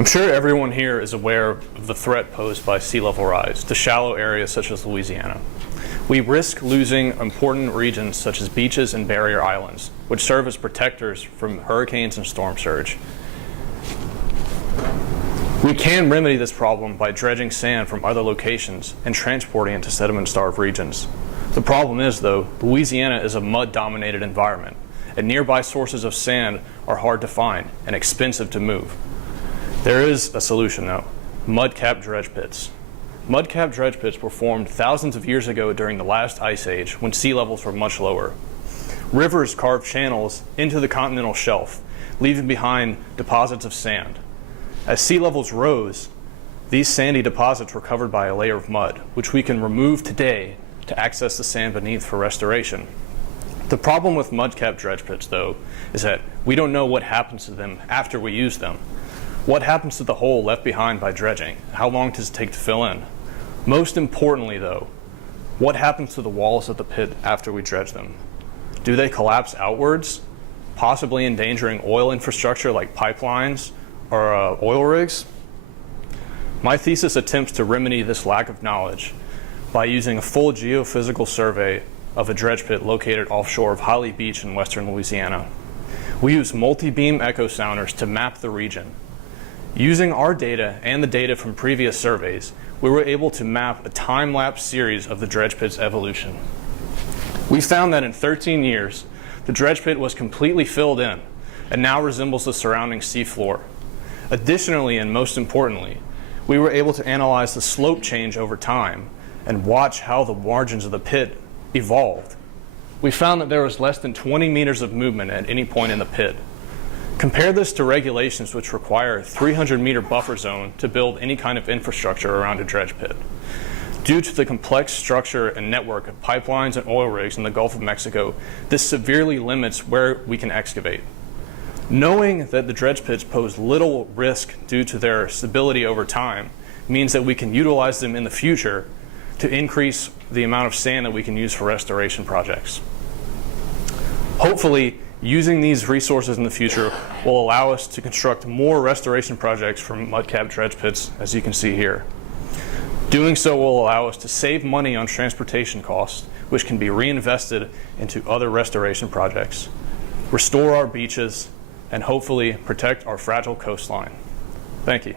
I'm sure everyone here is aware of the threat posed by sea level rise to shallow areas such as Louisiana. We risk losing important regions such as beaches and barrier islands, which serve as protectors from hurricanes and storm surge. We can remedy this problem by dredging sand from other locations and transporting it to sediment-starved regions. The problem is, though, Louisiana is a mud-dominated environment, and nearby sources of sand are hard to find and expensive to move. There is a solution, though: mud-cap dredge pits. Mud-cap dredge pits were formed thousands of years ago during the last ice age when sea levels were much lower. Rivers carved channels into the continental shelf, leaving behind deposits of sand. As sea levels rose, these sandy deposits were covered by a layer of mud, which we can remove today to access the sand beneath for restoration. The problem with mud-cap dredge pits, though, is that we don't know what happens to them after we use them. What happens to the hole left behind by dredging? How long does it take to fill in? Most importantly, though, what happens to the walls of the pit after we dredge them? Do they collapse outwards, possibly endangering oil infrastructure like pipelines or oil rigs? My thesis attempts to remedy this lack of knowledge by using a full geophysical survey of a dredge pit located offshore of Holly Beach in western Louisiana. We use multi-beam echo sounders to map the region. Using our data and the data from previous surveys, we were able to map a time-lapse series of the dredge pit's evolution. We found that in 13 years, the dredge pit was completely filled in and now resembles the surrounding seafloor. Additionally, and most importantly, we were able to analyze the slope change over time and watch how the margins of the pit evolved. We found that there was less than 20 meters of movement at any point in the pit. Compare this to regulations which require a 300-meter buffer zone to build any kind of infrastructure around a dredge pit. Due to the complex structure and network of pipelines and oil rigs in the Gulf of Mexico, this severely limits where we can excavate. Knowing that the dredge pits pose little risk due to their stability over time means that we can utilize them in the future to increase the amount of sand that we can use for restoration projects. Hopefully, using these resources in the future will allow us to construct more restoration projects from mud-cap dredge pits, as you can see here. Doing so will allow us to save money on transportation costs, which can be reinvested into other restoration projects, restore our beaches, and hopefully protect our fragile coastline. Thank you.